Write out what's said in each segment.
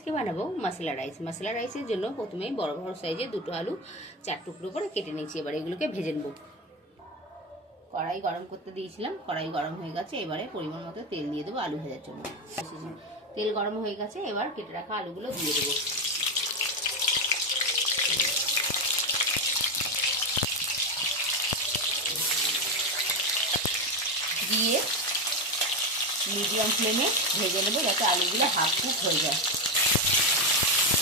আজকে বানাবো মশলা রাইস। মশলা রাইসের জন্য প্রথমে বড় বড় সাইজে দুটো আলু 4 টুকরো করে কেটে নিয়েছি। এবার এগুলোকে ভেজে নেব। কড়াই গরম করতে দিয়েছিলাম, কড়াই গরম হয়ে গেছে। এবারে পরিমাণ মতো তেল দিয়ে দেবো আলু ভাজার জন্য। তেল গরম হয়ে গেছে, এবার কেটে রাখা আলুগুলো দিয়ে দেবো। দিয়ে মিডিয়াম ফ্লেমে ভেজে নেবো যাতে আলুগুলো হাফ কুক হয়ে যায়।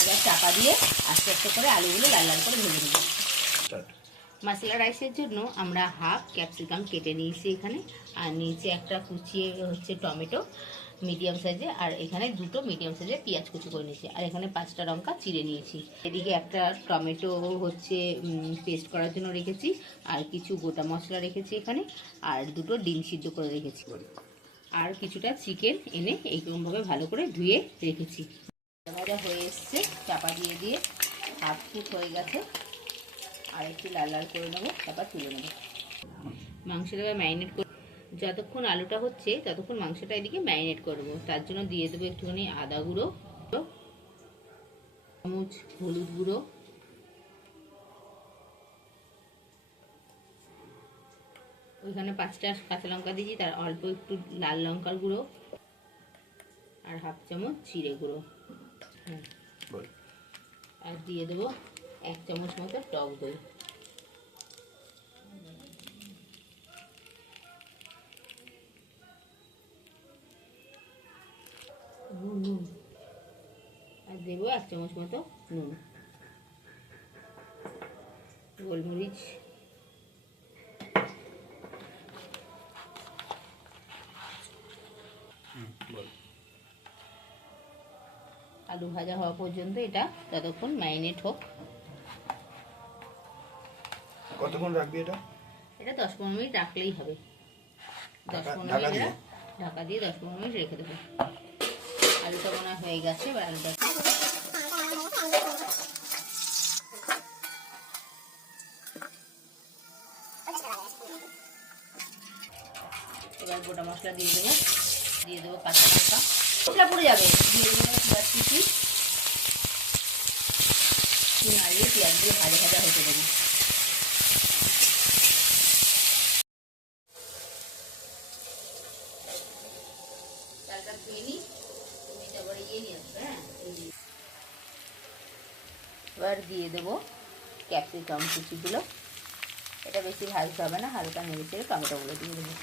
এবার চাপা দিয়ে আস্তে আস্তে করে আলুগুলো লাল লাল করে ভেজে নেব। মশলা রাইসের জন্য আমরা হাফ ক্যাপসিকাম কেটে নিয়েছি এখানে, আর নিচে একটা কুচিয়ে হচ্ছে টমেটো মিডিয়াম সাইজে, আর এখানে দুটো মিডিয়াম সাইজে পেঁয়াজ কুচি করে নিয়েছি, আর এখানে 5টা লঙ্কা চিড়ে নিয়েছি। এদিকে একটা টমেটো হচ্ছে পেস্ট করার জন্য রেখেছি, আর কিছু গোটা মশলা রেখেছি এখানে, আর দুটো ডিম সিদ্ধ করে রেখেছি, আর কিছুটা চিকেন এনে এইরকমভাবে ভালো করে ধুয়ে রেখেছি। ভাজা হয়ে এসছে, চাপা দিয়ে দিয়ে হাফ কুক হয়ে গেছে, আর একটু লাল লাল করে নেবো, তারপর তুলে নেবো। মাংসটা ম্যারিনেট করে যতক্ষণ আলুটা হচ্ছে ততক্ষণ মাংসটা এদিকে ম্যারিনেট করবো। তার জন্য দিয়ে দেবো একটুখানি আদা গুঁড়ো, চামচ হলুদ গুঁড়ো, ওইখানে 5টা কাঁচা লঙ্কা দিয়েছি, তার অল্প একটু লাল লঙ্কার গুঁড়ো, আর হাফ চামচ জিরে গুঁড়ো, আর দিয়ে দেবো 1 চামচ মতো টক দই। আর দেবো 1 চামচ মতো নুন, গোলমরিচ, আলু ভাজা হওয়া পর্যন্ত এটা ততক্ষণ ম্যারিনেট হোক। কতক্ষণ রাখবি এটা? এটা 10-15 মিনিট রাখলেই হবে। 10-15 মিনিট ঢাকা দিয়ে 10-15 মিনিট রেখে দেবো। আলুটা মনে হয়ে গেছে, এবার আলুটা এবার গোটা মশলা দিয়ে দেবো, কাঁচা লঙ্কা, মশলা পড়ে যাবে, দিয়ে দেবো পেঁয়াজ কুচি, নাড়িয়ে পেঁয়াজ দিয়ে ভাজা ভাজা হতে দেবো। চালটা ধুয়ে নিই, তুমি তারপরে নিয়ে আসবে। হ্যাঁ, এবার দিয়ে দেবো ক্যাপসিকাম কুচিগুলো। এটা বেশি ভাজতে হবে না, হালকা নেড়ে চেড়ে টমেটোগুলো দিয়ে দেবো।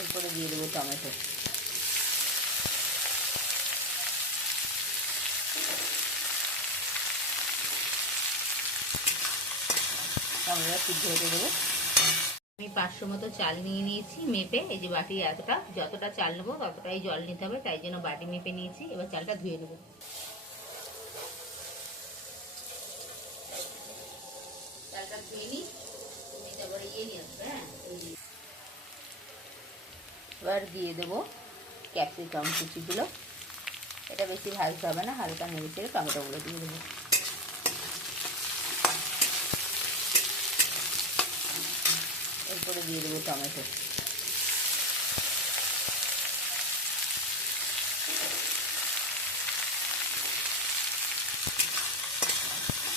এরপরে দিয়ে দেবো টমেটো। টমেটোটা সিদ্ধ হতে দেবো। আমি 500 মতো চাল নিয়ে নিয়েছি মেপে। এই যে বাটি এতটা, যতটা চাল নেবো ততটাই জল নিতে হবে, তাই জন্য বাটি মেপে নিয়েছি। এবার চালটা ধুয়ে নেবো। চালটা ধুয়ে নিই, তুমি তারপরে নিয়ে আসবে। হ্যাঁ, এবার দিয়ে দেবো ক্যাপসিকাম কুচিগুলো। এটা বেশি ভাজতে হবে না, হালকা নেড়ে চেড়ে টমেটোগুলো দিয়ে দেবো। এরপরে দিয়ে দেবো টমেটো।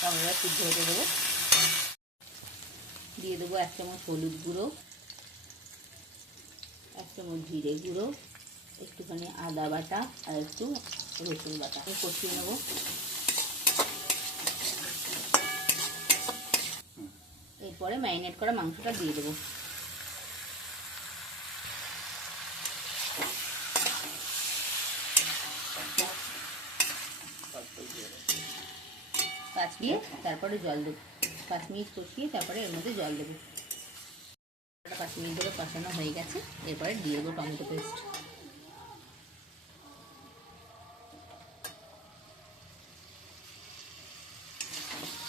টমেটো সিদ্ধ হতে দেবো। দিয়ে দেবো 1 চামচ হলুদ গুঁড়ো, 1 চামচ জিরে গুঁড়ো, একটুখানি আদা বাটা, আর একটু রসুন বাটা। কষিয়ে নেবো। এরপরে ম্যারিনেট করা মাংসটা দিয়ে দেবো। কষিয়ে তারপরে জল দেবো। 5 মিনিট কষিয়ে তারপরে এর মধ্যে জল দেবো। 5 মিনিট ধরে কষানো হয়ে গেছে, এরপরে দিয়ে দেবো টমেটো পেস্ট।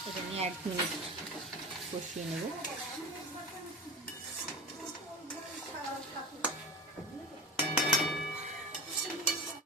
এটা নিয়ে 1 মিনিট কষিয়ে নেব।